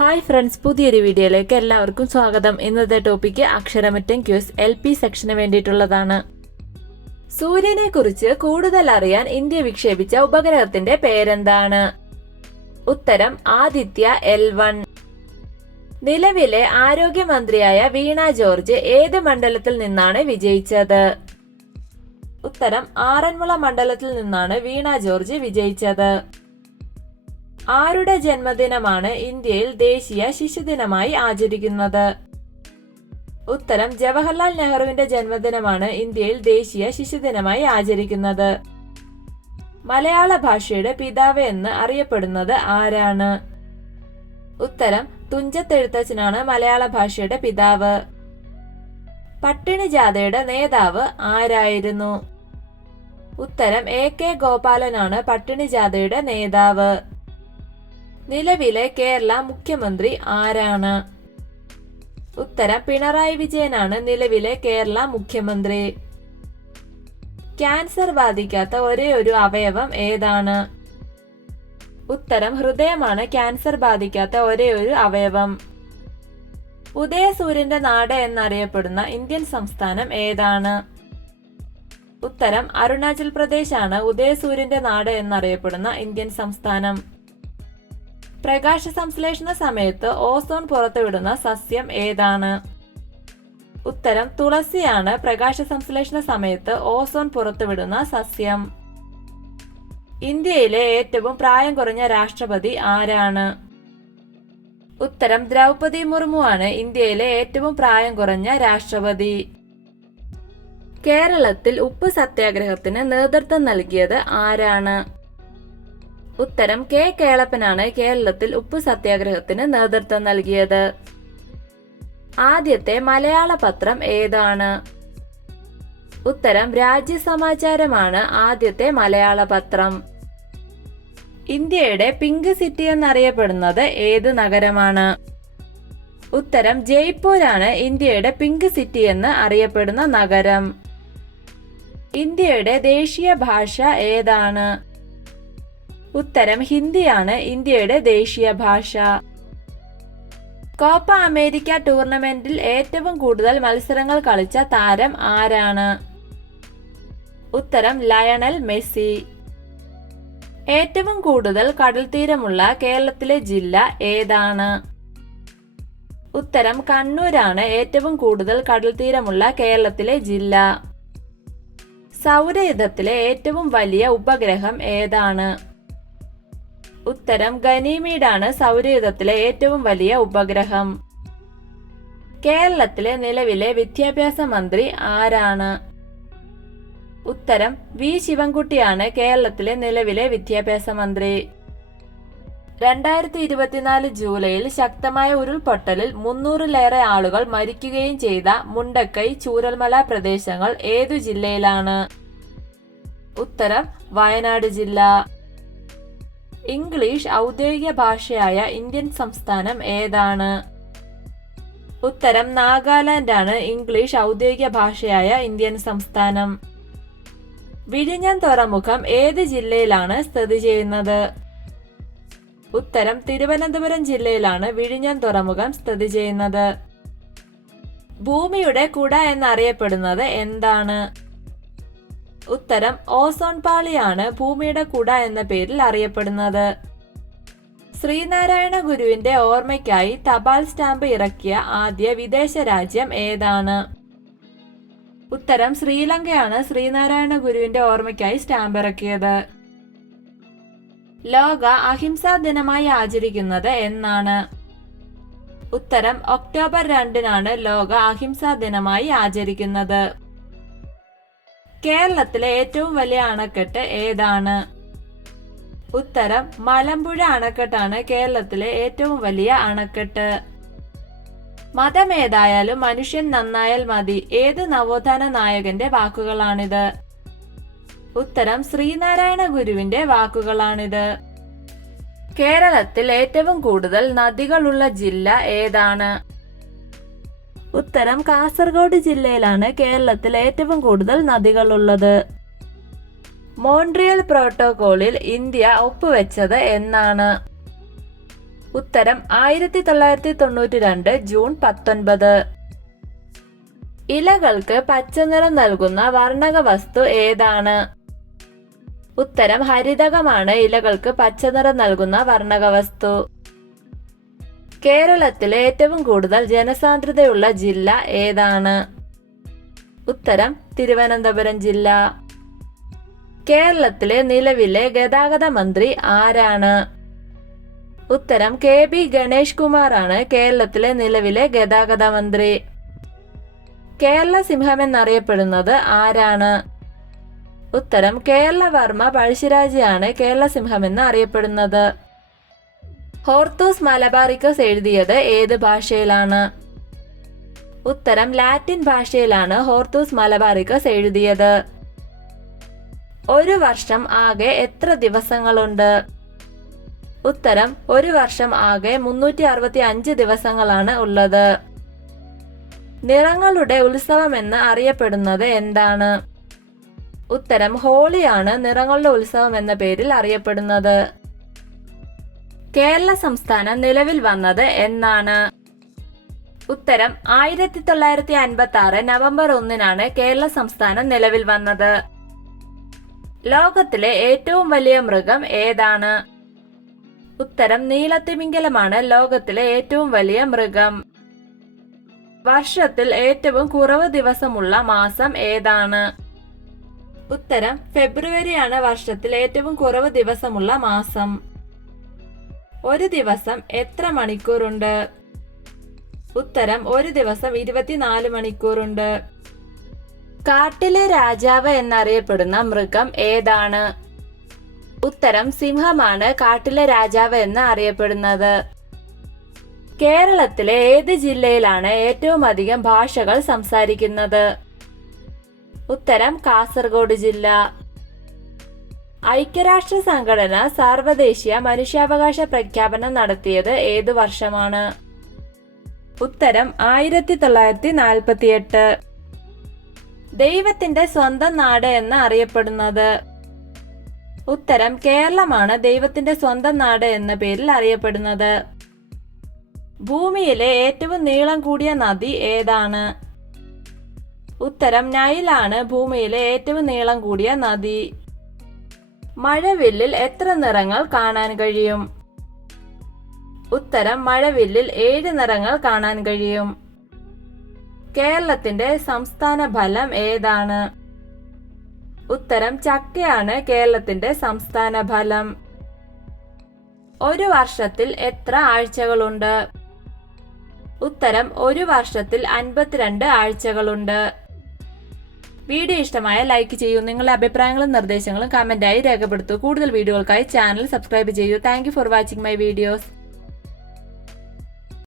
Hi friends, പുതിയൊരു വീഡിയോയിലേക്ക് എല്ലാവർക്കും സ്വാഗതം. ഇന്നത്തെ ടോപ്പിക്ക് അക്ഷരമറ്റം ക്യൂസ് LP സെക്ഷന് വേണ്ടിയിട്ടുള്ളതാണ്. സൂര്യനെ കുറിച്ച് കൂടുതൽ അറിയാൻ ഇന്ത്യ വിക്ഷേപിച്ച ഉപഗ്രഹത്തിന്റെ പേരെന്താണ്? ഉത്തരം ആദിത്യ L1. നിലവിലെ ആരോഗ്യമന്ത്രിയായ വീണ ജോർജ് ഏത് മണ്ഡലത്തിൽ നിന്നാണ് വിജയിച്ചത്? ഉത്തരം ആറന്മുള മണ്ഡലത്തിൽ നിന്നാണ് വീണ ജോർജ് വിജയിച്ചത്. ആരുടെ ജന്മദിനമാണ് ഇന്ത്യയിൽ ദേശീയ ശിശുദിനമായി ആചരിക്കുന്നത്? ഉത്തരം ജവഹർലാൽ നെഹ്റുവിന്റെ ജന്മദിനമാണ് ഇന്ത്യയിൽ ദേശീയ ശിശുദിനമായി ആചരിക്കുന്നത്. മലയാള ഭാഷയുടെ പിതാവ് എന്ന് അറിയപ്പെടുന്നത് ആരാണ്? ഉത്തരം തുഞ്ചത്തെഴുത്തച്ഛനാണ് മലയാള ഭാഷയുടെ പിതാവ്. പട്ടിണി ജാഥയുടെ നേതാവ് ആരായിരുന്നു? ഉത്തരം AK ഗോപാലനാണ് പട്ടിണി ജാഥയുടെ നേതാവ്. നിലവിലെ കേരള മുഖ്യമന്ത്രി ആരാണ്? ഉത്തരം പിണറായി വിജയനാണ് നിലവിലെ കേരള മുഖ്യമന്ത്രി. ക്യാൻസർ ബാധിക്കാത്ത ഒരേയൊരു അവയവം ഏതാണ്? ഉത്തരം ഹൃദയമാണ് ക്യാൻസർ ബാധിക്കാത്ത ഒരേയൊരു അവയവം. ഉദയസൂര്യന്റെ നാട് എന്നറിയപ്പെടുന്ന ഇന്ത്യൻ സംസ്ഥാനം ഏതാണ്? ഉത്തരം അരുണാചൽ പ്രദേശ് ആണ് ഉദയസൂര്യന്റെ നാട് എന്നറിയപ്പെടുന്ന ഇന്ത്യൻ സംസ്ഥാനം. പ്രകാശ സംശ്ലേഷണ സമയത്ത് ഓസോൺ പുറത്തുവിടുന്ന സസ്യം ഏതാണ്? ഉത്തരം തുളസിയാണ് പ്രകാശ സംശ്ലേഷണ സമയത്ത് ഓസോൺ പുറത്തുവിടുന്ന സസ്യം. ഇന്ത്യയിലെ ഏറ്റവും പ്രായം കുറഞ്ഞ രാഷ്ട്രപതി ആരാണ്? ഉത്തരം ദ്രൗപദി മുർമു ആണ് ഇന്ത്യയിലെ ഏറ്റവും പ്രായം കുറഞ്ഞ രാഷ്ട്രപതി. കേരളത്തിൽ ഉപ്പ് സത്യാഗ്രഹത്തിന് നേതൃത്വം നൽകിയത് ആരാണ്? ഉത്തരം K കേളപ്പനാണ് കേരളത്തിൽ ഉപ്പ് സത്യാഗ്രഹത്തിന് നേതൃത്വം നൽകിയത്. ആദ്യത്തെ മലയാള പത്രം ഏതാണ്? ഉത്തരം രാജ്യസമാചാരമാണ് ആദ്യത്തെ മലയാള പത്രം. ഇന്ത്യയുടെ പിങ്ക് സിറ്റി എന്നറിയപ്പെടുന്നത് ഏത് നഗരമാണ്? ഉത്തരം ജയ്പൂരാണ് ഇന്ത്യയുടെ പിങ്ക് സിറ്റി എന്ന് അറിയപ്പെടുന്ന നഗരം. ഇന്ത്യയുടെ ദേശീയ ഭാഷ ഏതാണ്? ഉത്തരം ഹിന്ദിയാണ് ഇന്ത്യയുടെ ദേശീയ ഭാഷ. കോപ്പ അമേരിക്ക ടൂർണമെന്റിൽ ഏറ്റവും കൂടുതൽ മത്സരങ്ങൾ കളിച്ച താരം ആരാണ്? ഉത്തരം ലയണൽ മെസ്സി. ഏറ്റവും കൂടുതൽ കടൽത്തീരമുള്ള കേരളത്തിലെ ജില്ല ഏതാണ്? ഉത്തരം കണ്ണൂരാണ് ഏറ്റവും കൂടുതൽ കടൽത്തീരമുള്ള കേരളത്തിലെ ജില്ല. സൗരയൂഥത്തിലെ ഏറ്റവും വലിയ ഉപഗ്രഹം ഏതാണ്? ഉത്തരം ഗനീമീഡാണ് സൗരയൂഥത്തിലെ ഏറ്റവും വലിയ ഉപഗ്രഹം. കേരളത്തിലെ നിലവിലെ വിദ്യാഭ്യാസ മന്ത്രി ആരാണ്? ഉത്തരം V ശിവൻകുട്ടിയാണ് കേരളത്തിലെ നിലവിലെ വിദ്യാഭ്യാസ മന്ത്രി. 2024 ജൂലൈയിൽ ശക്തമായ ഉരുൾപൊട്ടലിൽ 300-ലേറെ ആളുകൾ മരിക്കുകയും ചെയ്ത മുണ്ടക്കൈ ചൂരൽമല പ്രദേശങ്ങൾ ഏതു ജില്ലയിലാണ്? ഉത്തരം വയനാട് ജില്ല. ഇംഗ്ലീഷ് ഔദ്യോഗിക ഭാഷയായ ഇന്ത്യൻ സംസ്ഥാനം ഏതാണ്? ഉത്തരം നാഗാലാൻഡ് ആണ് ഇംഗ്ലീഷ് ഔദ്യോഗിക ഭാഷയായ ഇന്ത്യൻ സംസ്ഥാനം. വിഴിഞ്ഞം തുറമുഖം ഏത് ജില്ലയിലാണ് സ്ഥിതി ചെയ്യുന്നത്? ഉത്തരം തിരുവനന്തപുരം ജില്ലയിലാണ് വിഴിഞ്ഞം തുറമുഖം സ്ഥിതി ചെയ്യുന്നത്. ഭൂമിയുടെ കുട എന്നറിയപ്പെടുന്നത് എന്താണ്? ഉത്തരം ഓസോൺ പാളിയാണ് ഭൂമിയുടെ കുട എന്ന പേരിൽ അറിയപ്പെടുന്നത്. ശ്രീനാരായണ ഗുരുവിന്റെ ഓർമ്മയ്ക്കായി തപാൽ സ്റ്റാമ്പ് ഇറക്കിയ ആദ്യ വിദേശ രാജ്യം ഏതാണ്? ഉത്തരം ശ്രീലങ്കയാണ് ശ്രീനാരായണ ഗുരുവിന്റെ ഓർമ്മയ്ക്കായി സ്റ്റാമ്പ് ഇറക്കിയത്. ലോക അഹിംസാ ദിനമായി ആചരിക്കുന്നത് എന്നാണ്? ഉത്തരം ഒക്ടോബർ 2-നാണ് ലോക അഹിംസാ ദിനമായി ആചരിക്കുന്നത്. കേരളത്തിലെ ഏറ്റവും വലിയ അണക്കെട്ട് ഏതാണ്? ഉത്തരം മലമ്പുഴ അണക്കെട്ടാണ് കേരളത്തിലെ ഏറ്റവും വലിയ അണക്കെട്ട്. മതമേതായാലും മനുഷ്യൻ നന്നായാൽ മതി ഏത് നവോത്ഥാന നായകന്റെ വാക്കുകളാണിത്? ഉത്തരം ശ്രീനാരായണ ഗുരുവിന്റെ വാക്കുകളാണിത്. കേരളത്തിൽ ഏറ്റവും കൂടുതൽ നദികളുള്ള ജില്ല ഏതാണ്? ഉത്തരം കാസർഗോഡ് ജില്ലയിലാണ് കേരളത്തിൽ ഏറ്റവും കൂടുതൽ നദികളുള്ളത്. മോൺട്രിയൽ പ്രോട്ടോകോളിൽ ഇന്ത്യ ഒപ്പുവെച്ചത് എന്നാണ്? ഉത്തരം 1992 ജൂൺ 19. ഇലകൾക്ക് പച്ചനിറം നൽകുന്ന വർണ്ണക വസ്തു ഏതാണ്? ഉത്തരം ഹരിതകമാണ് ഇലകൾക്ക് പച്ചനിറം നൽകുന്ന വർണ്ണക വസ്തു. കേരളത്തിലെ ഏറ്റവും കൂടുതൽ ജനസാന്ദ്രതയുള്ള ജില്ല ഏതാണ്? ഉത്തരം തിരുവനന്തപുരം ജില്ല. കേരളത്തിലെ നിലവിലെ ഗതാഗത മന്ത്രി ആരാണ്? ഉത്തരം KB ഗണേഷ് കുമാർ ആണ് കേരളത്തിലെ നിലവിലെ ഗതാഗത മന്ത്രി. കേരള സിംഹം എന്നറിയപ്പെടുന്നത് ആരാണ്? ഉത്തരം കേരളവർമ്മ പഴശ്ശിരാജയാണ് കേരള സിംഹം എന്ന് അറിയപ്പെടുന്നത്. ഹോർത്തൂസ് മലബാറിക്കസ് എഴുതിയത് ഏത് ഭാഷയിലാണ്? ഉത്തരം ലാറ്റിൻ ഭാഷയിലാണ് ഹോർത്തൂസ് മലബാറിക്കസ് എഴുതിയത്. ഒരു വർഷം ആകെ എത്ര ദിവസങ്ങളുണ്ട്? ഉത്തരം ഒരു വർഷം ആകെ 365 ദിവസങ്ങളാണ് ഉള്ളത്. നിറങ്ങളുടെ ഉത്സവം എന്ന് അറിയപ്പെടുന്നത് എന്താണ്? ഉത്തരം ഹോളിയാണ് നിറങ്ങളുടെ ഉത്സവം എന്ന പേരിൽ അറിയപ്പെടുന്നത്. കേരള സംസ്ഥാനം നിലവിൽ വന്നത് എന്നാണ്? ഉത്തരം 1956 നവംബർ 1 കേരള സംസ്ഥാനം നിലവിൽ വന്നത്. ലോകത്തിലെ ഏറ്റവും വലിയ മൃഗം ഏതാണ്? ഉത്തരം നീലത്തിമിംഗലമാണ് ലോകത്തിലെ ഏറ്റവും വലിയ മൃഗം. വർഷത്തിൽ ഏറ്റവും കുറവ് ദിവസമുള്ള മാസം ഏതാണ്? ഉത്തരം ഫെബ്രുവരിയാണ് വർഷത്തിൽ ഏറ്റവും കുറവ് ദിവസമുള്ള മാസം. ഒരു ദിവസം എത്ര മണിക്കൂറുണ്ട്? ഉത്തരം ഒരു ദിവസം 24 മണിക്കൂറുണ്ട്. കാട്ടിലെ രാജാവ് എന്നറിയപ്പെടുന്ന മൃഗം ഏതാണ്? ഉത്തരം സിംഹമാണ് കാട്ടിലെ രാജാവ് എന്ന് അറിയപ്പെടുന്നത്. കേരളത്തിലെ ഏത് ജില്ലയിലാണ് ഏറ്റവും അധികം ഭാഷകൾ സംസാരിക്കുന്നത്? ഉത്തരം കാസർഗോഡ് ജില്ല. ഐക്യരാഷ്ട്ര സംഘടന സാർവദേശീയ മനുഷ്യാവകാശ പ്രഖ്യാപനം നടത്തിയത് ഏതു വർഷമാണ്? ഉത്തരം 1948. ദൈവത്തിന്റെ സ്വന്തം നാട് എന്ന് അറിയപ്പെടുന്നത്? ഉത്തരം കേരളമാണ് ദൈവത്തിന്റെ സ്വന്തം നാട് എന്ന പേരിൽ അറിയപ്പെടുന്നത്. ഭൂമിയിലെ ഏറ്റവും നീളം കൂടിയ നദി ഏതാണ്? ഉത്തരം നൈലാണ് ഭൂമിയിലെ ഏറ്റവും നീളം കൂടിയ നദി. മഴവില്ലിൽ എത്ര നിറങ്ങൾ കാണാൻ കഴിയും? ഉത്തരം മഴവില്ലിൽ 7 നിറങ്ങൾ കാണാൻ കഴിയും. കേരളത്തിന്റെ സംസ്ഥാന ഫലം ഏതാണ്? ഉത്തരം ചക്കയാണ് കേരളത്തിന്റെ സംസ്ഥാന ഫലം. ഒരു വർഷത്തിൽ എത്ര ആഴ്ചകളുണ്ട്? ഉത്തരം ഒരു വർഷത്തിൽ 52 ആഴ്ചകളുണ്ട്. വീഡിയോ ഇഷ്ടമായ ലൈക്ക് ചെയ്യൂ. നിങ്ങളുടെ അഭിപ്രായങ്ങളും നിർദ്ദേശങ്ങളും കമന്റായി രേഖപ്പെടുത്തൂ. കൂടുതൽ വീഡിയോകൾക്കായി ചാനൽ സബ്സ്ക്രൈബ് ചെയ്യൂ. Thank you for watching my videos.